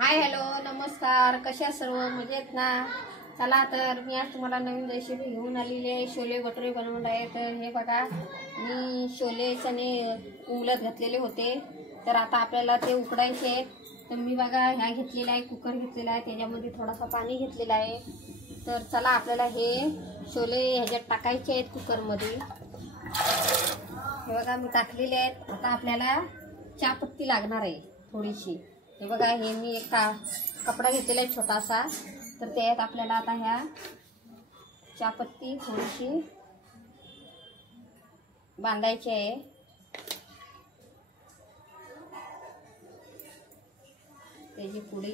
Hi hello नमस्कार, कशा आहात सर्व? मजेत ना? चला तर मी आज तुम्हाला नवीन रेसिपी घेऊन आलेली आहे. छोले भटुरे बनवून आहे. तर हे बघा, मी छोले चणे उमलत घातलेले होते, तर आता आपल्याला ते उकडायचे आहेत. तर मी बघा ह्या घेतलेला आहे, कुकर घेतलेला आहे, त्याच्यामध्ये थोडासा पाणी घेतलेला आहे. तर चला आपल्याला हे छोले ह्याच्यात टाकायचे आहेत कुकरमध्ये. हे बघा मी टाकलेले आहेत. आता आपल्याला चहापत्ती लागणार आहे थोडीशी. हे बघा, हे मी एक कपडा घेतलेला आहे छोटासा, तर त्यात आपल्याला आता ह्या चहापत्ती थोडीशी बांधायची आहे. त्याची पुडी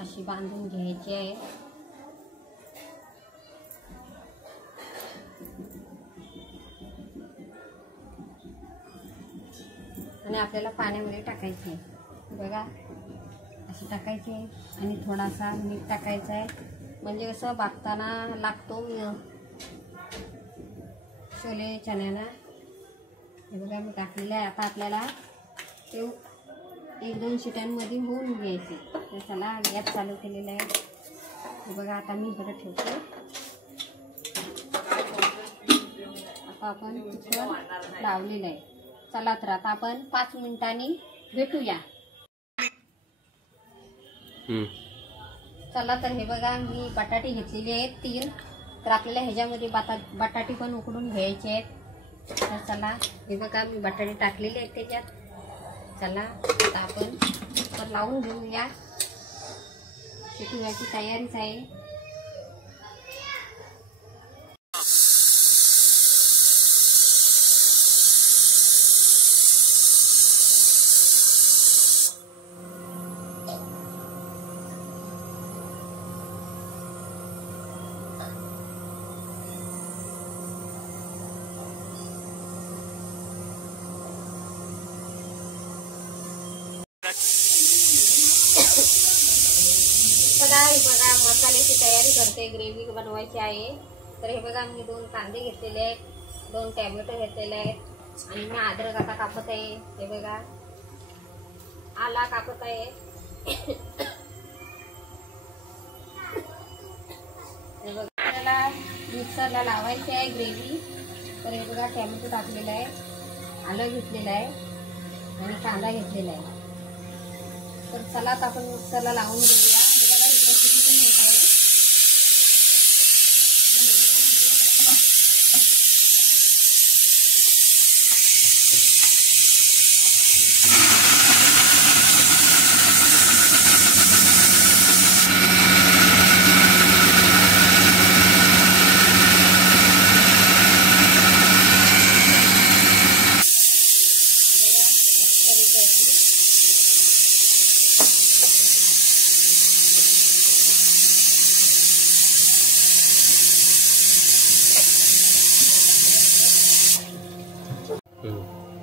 अशी बांधून घ्यायची आहे. आणि आपल्याला पाण्यामध्ये टाकायची आहे. बघा अशी टाकायची आहे आणि थोडासा मीठ टाकायचं आहे, म्हणजे कसं बागताना लागतो छोले चण्याला. हे बघा मी टाकलेलं आहे. आता आपल्याला ते 1-2 शिट्यांमध्ये होऊन घ्यायचे. तर चला गॅस चालू केलेला आहे. हे बघा आता मी इकडे ठेवते. आता आपण कुकर लावलेलं आहे. चला तर आता आपण 5 मिनिटांनी भेटूया. चला तर हे बघा मी बटाटे घेतलेले आहेत 3. तर आपल्याला ह्याच्यामध्ये बटाटे पण उकडून घ्यायचे आहेत. तर चला हे बघा मी बटाटे टाकलेले आहेत त्याच्यात. चला आता आपण कुकर लावून घेऊया. शिटी व्हायची तयारीच आहे. बघा मसाल्याची तयारी करते, ग्रेव्ही बनवायची आहे. तर हे बघा मी 2 कांदे घेतलेले आहेत, 2 टॅमॅटो घेतलेले आहेत आणि मी अद्रक आता कापत आहे. हे बघा आला कापत आहे. हे बघा आपल्याला मिक्सरला लावायची आहे ग्रेव्ही. तर हे बघा टॅमॅटो टाकलेला आहे, आलं घेतलेलं आहे आणि कांदा घेतलेला आहे. तर चला आता आपण मिक्सरला लावून घेऊया.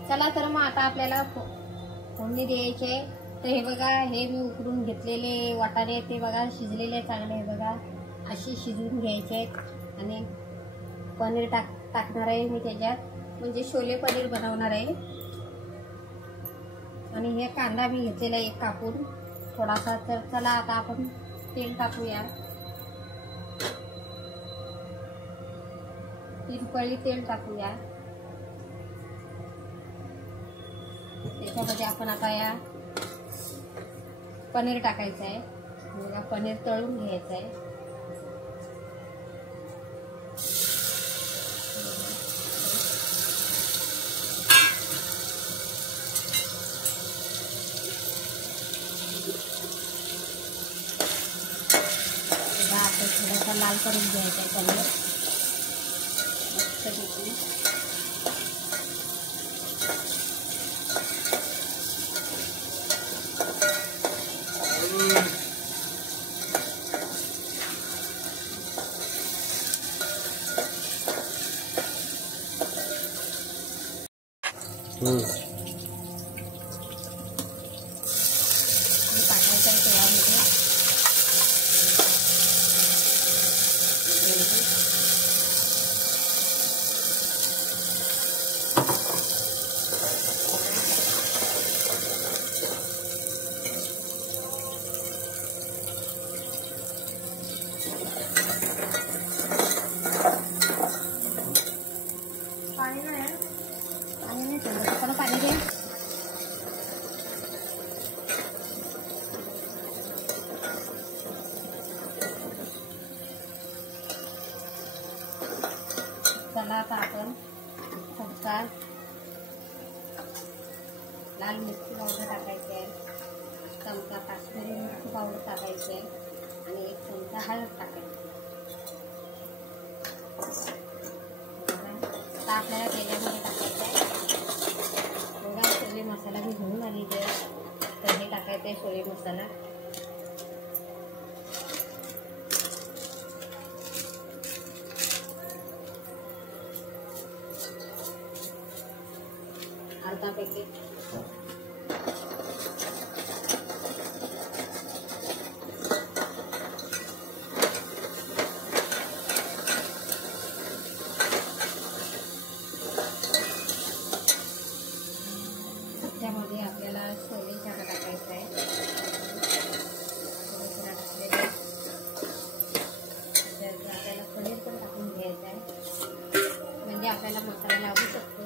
चला तर मग आता आपल्याला फोडणी द्यायचे. तर हे बघा हे मी उकडून घेतलेले वाटाणे ते बघा शिजलेले चांगले. हे बघा अशी शिजवून घ्यायचे आणि पनीर टाकणार आहे मी त्याच्यात, म्हणजे छोले पनीर बनवणार आहे. आणि हे कांदा मी घेतलेला आहे 1 कापून थोडासा. तर चला आता आपण तेल टाकूया. 3 पळी तेल टाकूया. त्याच्यामध्ये आपण आता या पनीर टाकायचं आहे. बघा पनीर तळून घ्यायचं आहे. आता थोडासा लाल करून घ्यायचा आहे पनीर. टाकायचं आहे तेलामध्ये. चला आता आपण थोडसा लाल मिरची पावडर टाकायची आहे, चमचा काश्मीरी मिरची पावडर टाकायची आहे आणि 1 चमचा हळद टाकायची. आता आपल्याला तेलामध्ये टाकायचं आहे. थोडा छोले मसाला मी घेऊन आलेली आहे, तर हे टाकायचं आहे छोले मसाला. अर्धा पॅकेट. त्यामध्ये आपल्याला छोले चाट टाकायचा आहे. आपल्याला पनीर पण टाकून घ्यायचं आहे, म्हणजे आपल्याला मसाला लागू शकतो.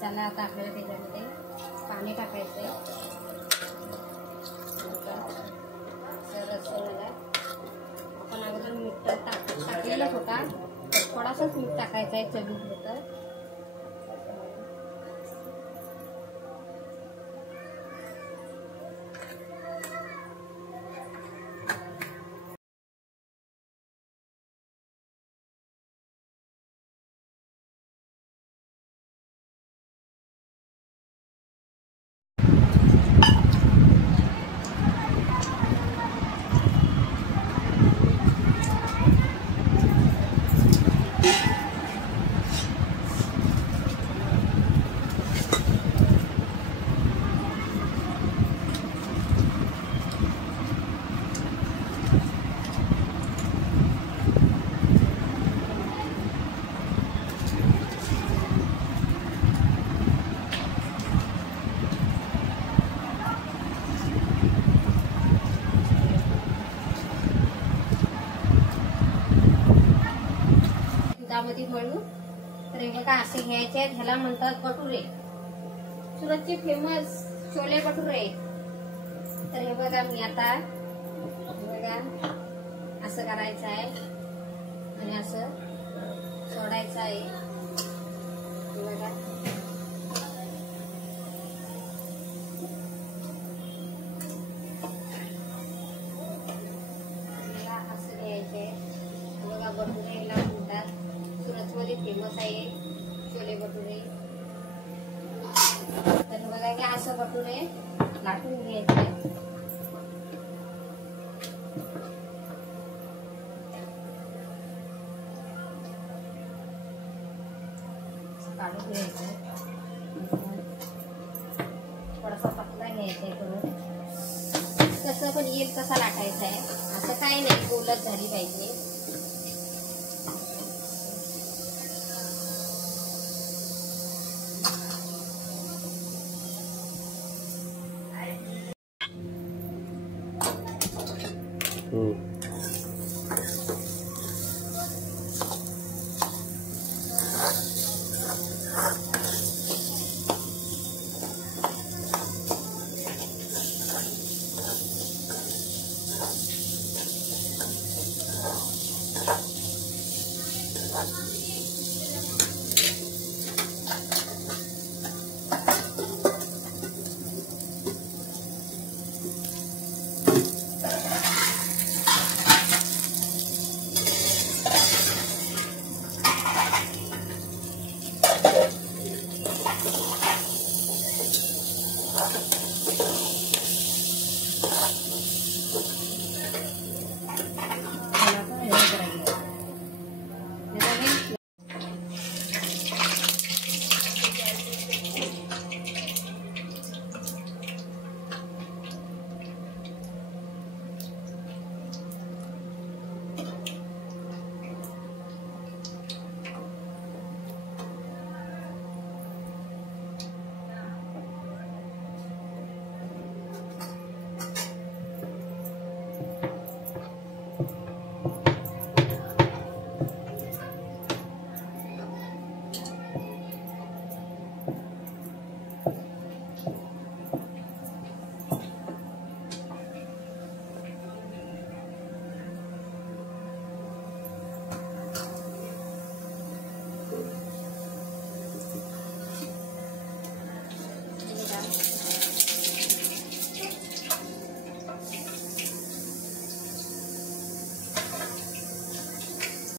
चला आता आपल्याला त्याच्यामध्ये पाणी टाकायचं आहे. रस्सोळ्याला आपण अगोदर मीठ टाकलेलाच होता, थोडासाच मीठ टाकायचं आहे चवीपुरतं. दुधामध्ये मळून तर हे बघा असे घ्यायचे आहेत. ह्याला म्हणतात भटुरे, सुरतचे फेमस छोले भटुरे. तर हे बघा मी आता बघा असं करायचं आहे आणि असं सोडायचं आहे. हे बघा असं घ्यायचं आहे. बघा भटुरेला म्हणतात, सुरतमध्ये फेमस आहे छोले भटुरे. तर बघा की असं भटुरे लाटून घ्यायचे. काढून घ्यायचं, थोडासा पतला घ्यायचा करून, कसं पण येईल तसा लाटायचा आहे. असं काही नाही गोलच झाली पाहिजे.